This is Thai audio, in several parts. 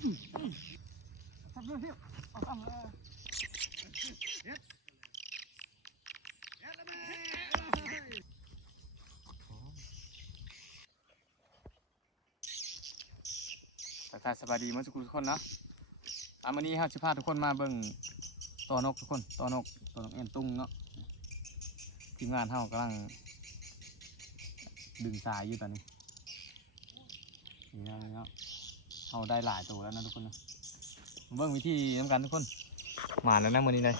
ทำเรื่องที่เอาทำเลยทักทายสวัสดีมาทุกคนเนาะวันนี้เราจะพาทุกคนมาเบิ่งตัวนกทุกคนตัวนกแอ่นตุ้งเนาะทีมงานเรากำลังดึงสายอยู่ตอนนี้นี่เนาะเราได้หลายตัวแล้วนะทุกคนนะเบิ่งวิธีทำกันทุกคนมาแล้วนะวันนี้เลย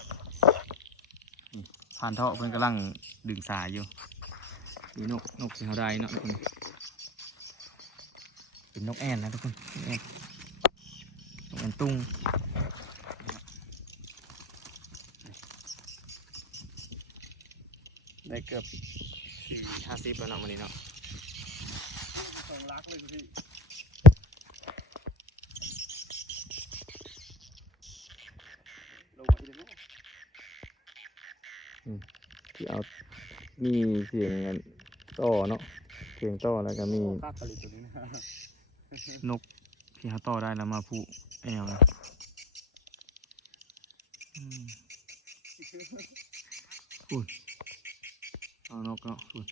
ผ่านเท่าเพื่อนกำลังดึงสายอยู่นี่นกที่เราได้เนาะทุกคนเป็นนกแอ่นนะทุกคนนกแอ่นตุ้งได้เกือบ50แล้วเนาะวันนี้เนาะ2 ลักเลยพี่ลงมาที่เดิมที่เอามีเสียงเงินต่อเนาะเสียงต่อแล้วก็มีนกที่เขาต่อได้แล้วมาผูแอวนะคุณเอานกเนาะคุณ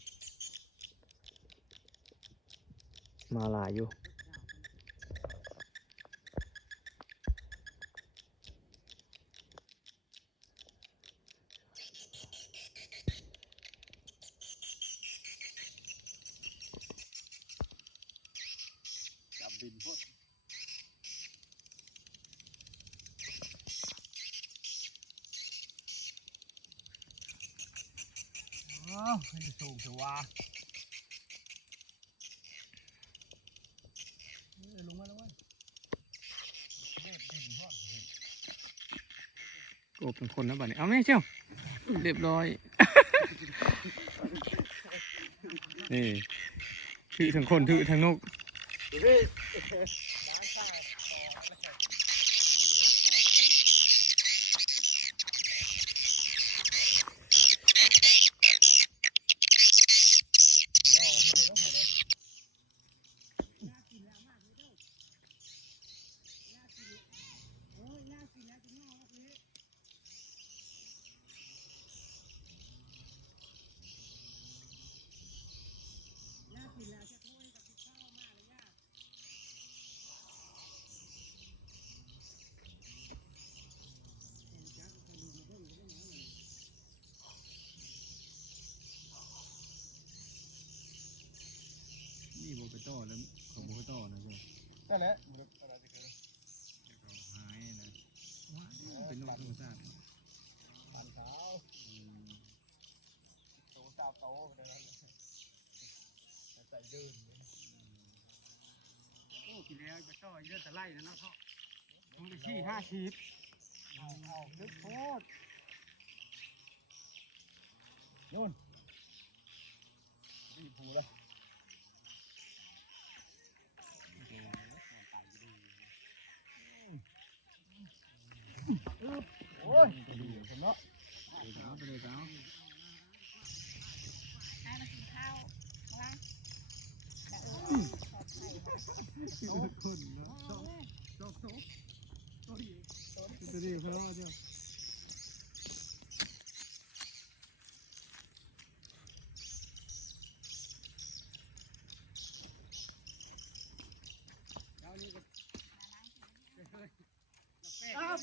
มาหลายอยู่จับบินพดให้จะสูงถือว่าลงมาแล้วเว้ยโกบเป็นคนนะบัดนี้เอาไหมเจ้าเรียบร้อยนี่ถือทั้งคนถือทั้งนกนี่โบไปต่อแล้วของโบไปต่อนะจ๊ะได้แล้วหายนะเป็นนกธรรมชาติปันขาวโตสาวโตเลยใส่ดื้อโอ้กินแล้วไปต่อเยอะแต่ไล่นะเนาะเขามันจะขี้50เอาลึกโคตรนู่นดีผูเลยโอ้ยผมเนาะไปเลยเจ้าให้มากินข้าวนะคนเนาะชอบตัวนี้เขาว่าเจ้า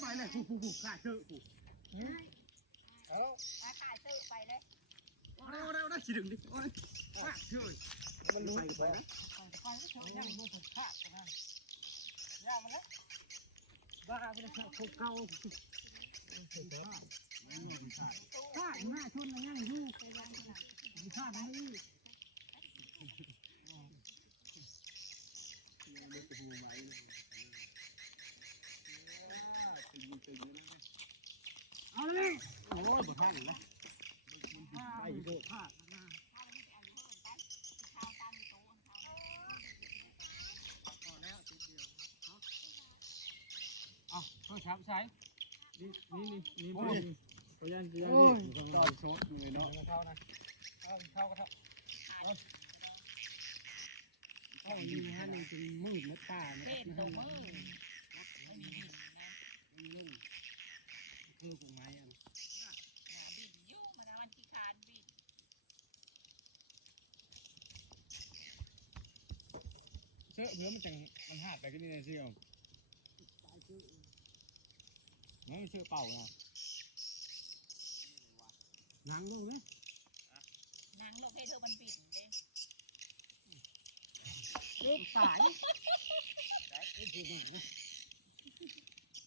ไปเลยผูขาดเชือกผูเอาขาดเชือกไปเลยเอาฉีดึงดิโอ้ยขาดเชือกมันรู้ไปนะยังดูผมขาดนะยาวมาแล้วบ้าไปเลยเขาขาดหน้าชนอะไรยังอยู่ขาดไม่เอาเลยโอ้ยบดให้เลยไอ้โบผ้าเอาต้องชับใช้นี่ตัวยันต่อยโชดอยู่เลยเนาะเข้านะเข้าก็เท่าเข้าดีฮะหนึ่งจึงมืดมัดตานะครับ เผื่อมันจังมันหาดไปก็นี่นะเสี่ยวมันไม่เชื่อเป่านะนางลงเลย นางโลกให้เธอมันปิดเด้ เอ๊ะตาย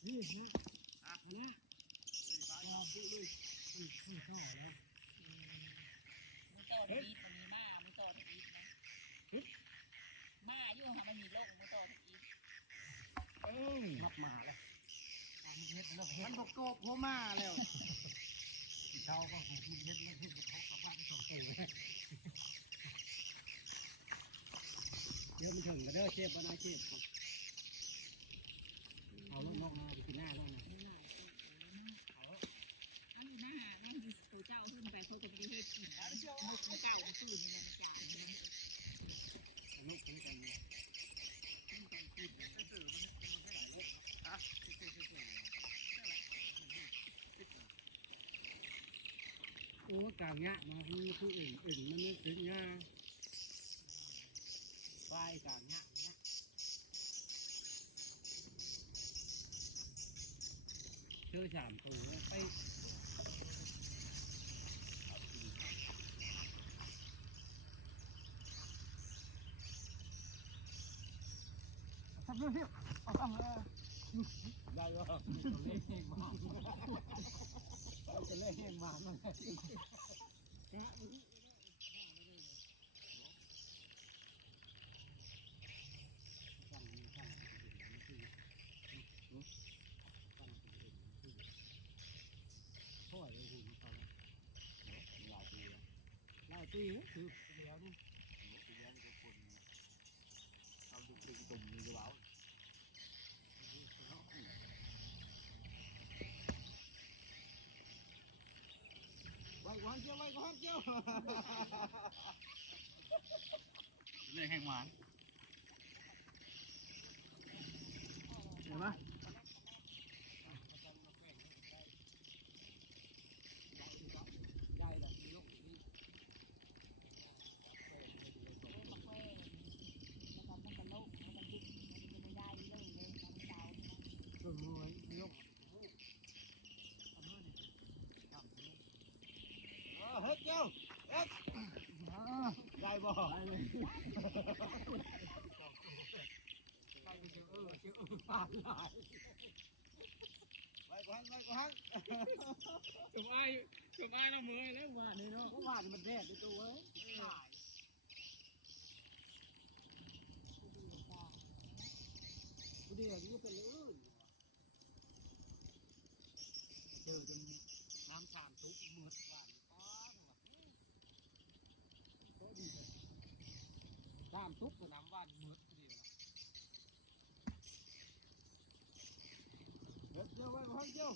นี่นี่อ่ะนะพูดเลยเข้าแล้ว มึงโตทอีทมันมีมามึงโตทอีทนะมาอยู่ค่ะมันมีโลกมึงโตทอีท นับมาแล้วมันบกโกบหัวมาแล้ว เช้าก็หูที่เย็ดเย็ดเย็ดเขากลับบ้านสองตัวเดี๋ยวมันถึงก็เด้อเชฟก็ได้เชฟเอาลูกนกมาไปกินหน้าแล้วนะ อันนี้นะฮะนั่นคือตัวเจ้าขึ้นไปเขาจะไปเฮ็ดกินแล้วมันเก่ามันตื่นมันจ่ายมัน นกเป็นกันเนี่ยโอ้กลางเงี้ยมาคืออื่นมันไม่ถึงเงี้ยไฟกลางเงี้ยเจอ3 ตัวไปทำเรื่องที่เอาทำเลย ได้ก็เล่นเองมาจะเล่นเองมามันพ่อเลยหุ่นเขาหลายปีคือเดียวนี่ปีแล้วนี่ก็คนเอาดูตึงตุ่มนี่ก็เบาไว้ก่อนเจ้าเลยแห้งหวานเห็นไหมได้แบบยกนี่ มาแควแล้วก็มันก็โลกแล้วมันดิ้นมันไม่ได้เลยเลยมันเจ้า ส่วนมือยกเฮ้ยเจ้าเอ๊ะได้บ่ได้เลยผ่านหลายไว้ก่อนถึงไอ้แล้วมือแล้วว่านี่เนาะเพราะว่ามันแดดในตัวเว้ยกูเดียวนี่เป็นอื่นเจอจนน้ำสามตุ๊กมืดว่าสามตุ๊กกับน้ำว่านมืดดีนะเดี๋ยวไว้ก่อนเจ้า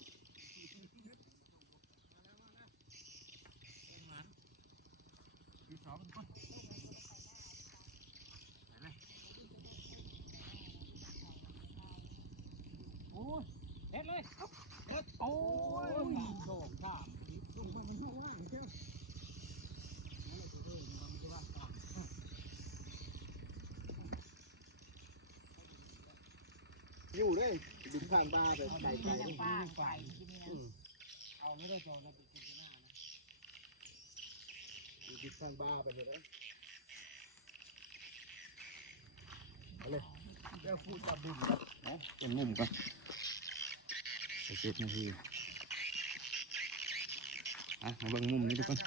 ที่สองมันโอ้ยเด็ดเลยเด็ดโอ้ยโด่งข้ามลงมามันหัวว่าเจ้านั่นแหละตัวมันจะว่าข้ามอยู่เลยดึงทางบ้าไปไกลไกล ป้าไก่ที่นี่นะ เอาไม่ได้จองเราไปกินที่หน้านะดึงทางบ้าไปเลยนะเอาเลยเดี๋ยวฟูจับดึงนะเป็นงุ่มกัน10 นาทีมาเบิ่งมุมนี้ทุกคน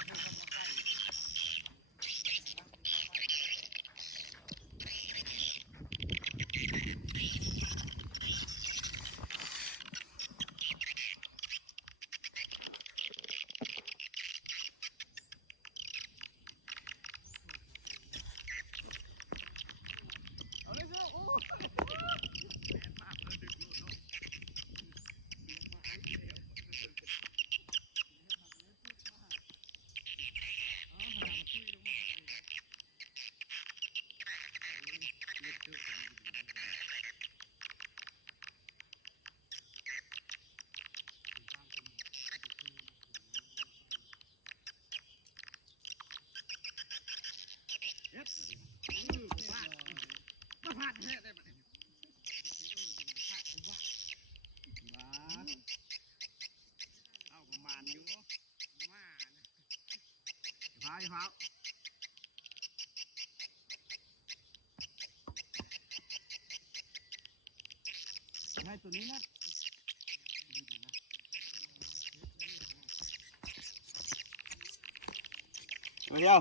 เฝ้าให้ตัวนี้นะมาเดียว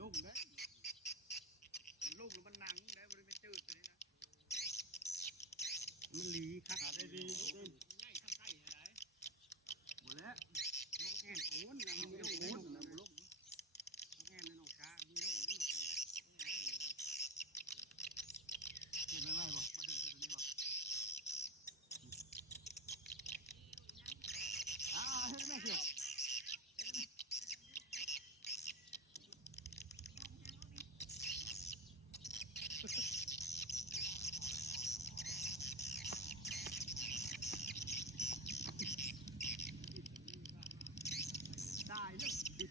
ลุ่มได้มันลุ่มหรือมันหนังได้บริเวณจืดตัวนี้นะมันหลีคักได้ดีง่ายทำไก่อะไรหมดแล้วนกแอ่นโอนนะมันโอนนะลุ่มนกแอ่นนกกามีนกหรือนกเห็นไหมบ่มาดึงตัวนี้บ่เห็นไหมเชียวตายเลยบิด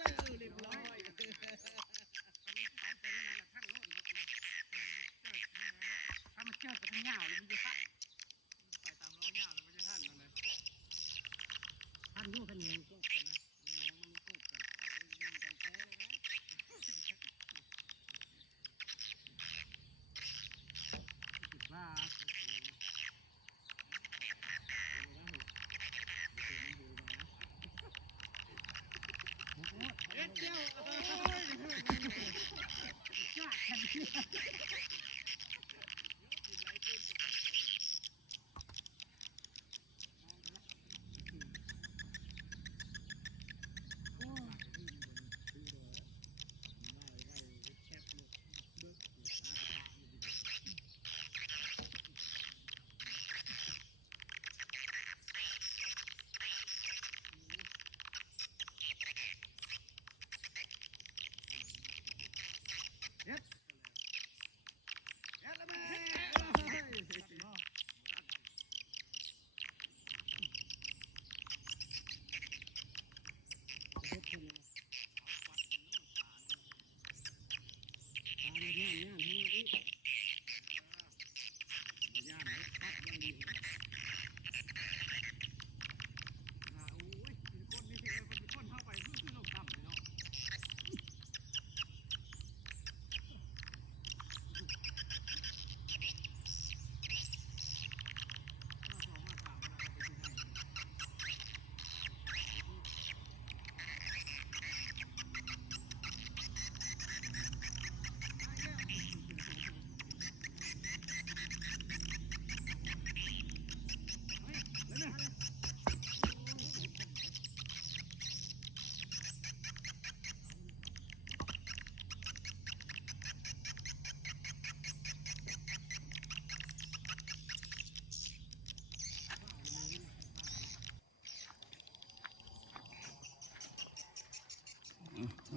เรียบร้อยถ้ามันเชื่อกับมันยาวเลยมันจะทันไปตามล้อยาวแล้วมันจะทันนั่นเลยทันอยู่กันเองก็กันนะมันก็กันกันแท้เลยนะว่าเอ็ดเจ้าจ้ากัน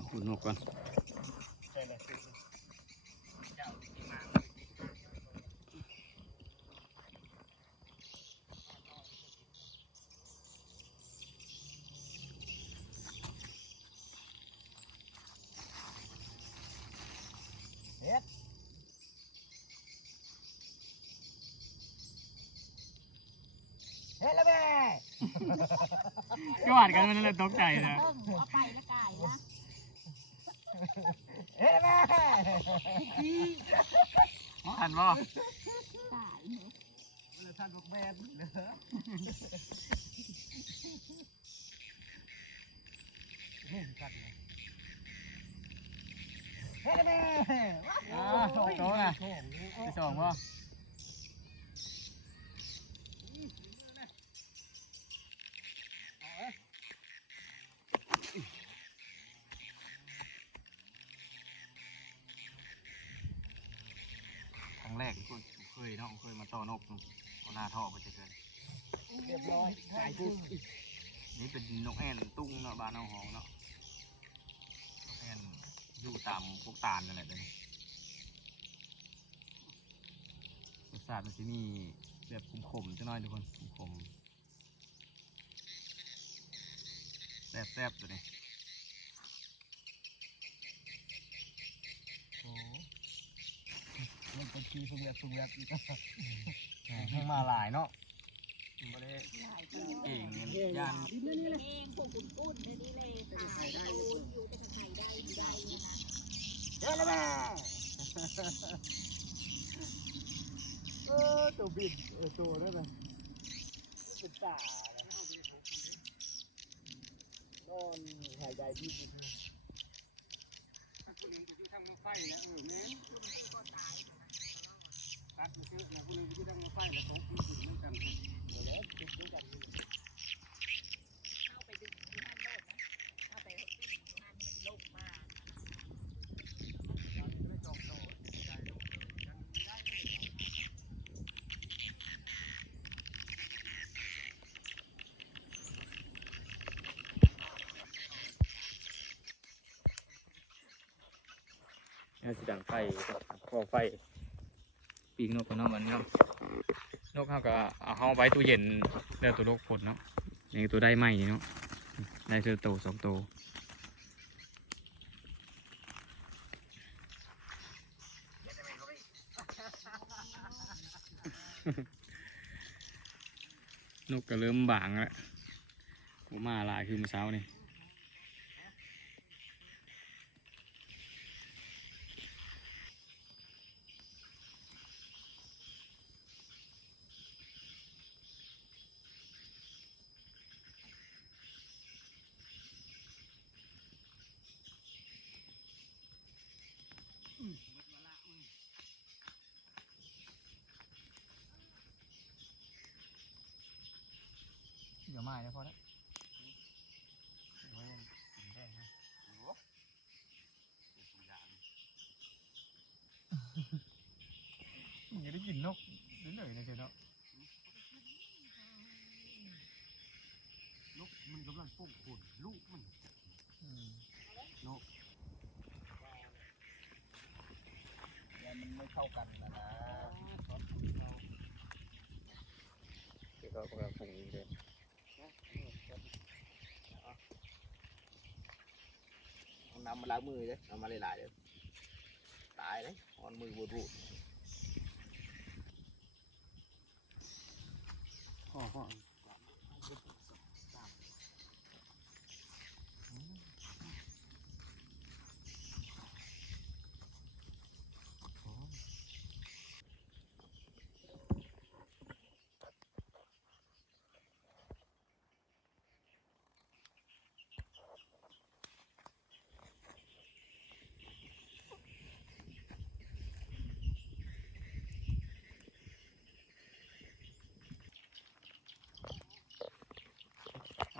คุณนกก่อนเฮ็ดแล้วแม่ก็หวานกันมันเลยตกใจนะ ต้มเอาไปแล้วกายนะ เฮ็ดแล้วแม่หันบ่ กายเนาะ เลยท่านบอกแม่เลยนี่กันเลยเฮ็ดแล้วแม่สองโต๊ะนะไปสองบ่ครั้งแรกคุณเคยเนาะเคยมาต่อนกก็น่าท่อไปเกินเรียบร้อยสายปุ๊บนี่เป็นนกแอ่นตุ้งเนาะบ้านเอาหองเนาะนกแอ่นอยู่ตามพวกตาลนั่นแหละตัวนี้รสชาติมันจะมีแบบขมๆจังหน่อยทุกคนขมแซ่บๆตัวนี้โอ้มันเป็นทีสุเวียดมาหลายเนาะไม่ได้เก่งเงินย่าน เองพวกคุณพูดนี่เลยขายได้อยู่เป็นขายได้นะ เฮ้ยแล้วแม่ตัวบินตัวนั่นน่ะเป็นตาตอนหายใจบินคนอื่นที่ทำน้ำไฟแล้วแม่ตัดมาซื้ออย่างคนอื่นที่ทำน้ำไฟแล้วเขากินเหมือนกัน แล้วติดด้วยกัน เข้าไปดึงที่ห้านโลกนะเข้าไปดึงที่ห้านมันโลกมาก ไม่จอกโตใจลูกกันไม่ได้สิดังไฟคอไฟปีกนกกับน้องมันเนาะนกเขาก็เอาเข้าไว้ตู้เย็นแล้วตัวนกผลเนาะนี่ตัวได้ไหมเนาะได้คือโต2 ตัว นกก็เริ่มบางแล้วผมมาหลายคือมื้อเช้านี่เดี๋ยวมาเดี๋ยวพอแล้วอย่าได้ยินนกเรื่อยๆเลยเนาะนกมันกำลังป้องขนลูกมันนกมันไม่เข้ากันนะเดี๋ยวก็กำลังส่งอีกเลยเอาน้ำมาล้างมือเลยเอามาหลายๆเลยตายเลยอ่อนมือบูดห่อ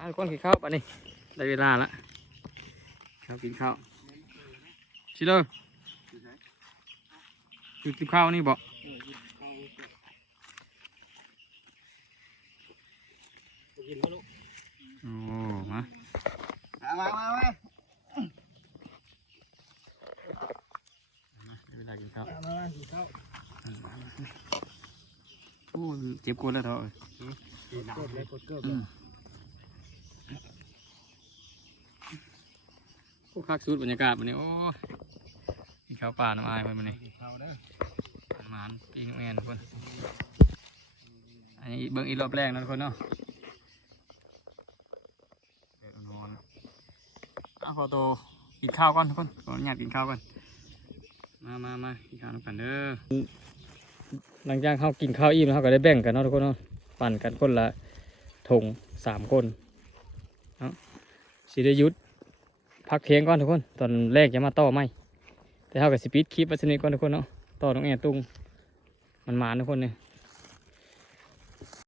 ทุกคนกินข้าวป่ะนี่ได้เวลาละครับกินข้าวชิลเลอร์กินข้าวนี่บอกโอ้มาเวลากินข้าวโอ้เจ็บกดแล้วเถอะโอ้คักสุดบรรยากาศวันนี้โอ้กินข้าวป่าน้ำอายไปวันนี้หมานปีนแมนทุกคนอันนี้เบิ้งอีรอบแรกนะทุกคนเนาะนอนขอตัวกินข้าวก่อนทุกคนขออนุญาตกินข้าวก่อนมากินข้าวกันเด้อหลังจากเขากินข้าวอิ่มแล้วเขาก็ได้แบ่งกันเนาะทุกคนเนาะปั่นกันคนละถุง3 คนเนาะสิได้ยุดพักเที่ยงก่อนทุกคนตอนแรกจะมาต่อไม่แต่เขากับสปีดคลิปวัสนิทก่อนทุกคนเนาะต่อน้องแอนตุ้งมันมาทุกคนเนี่ย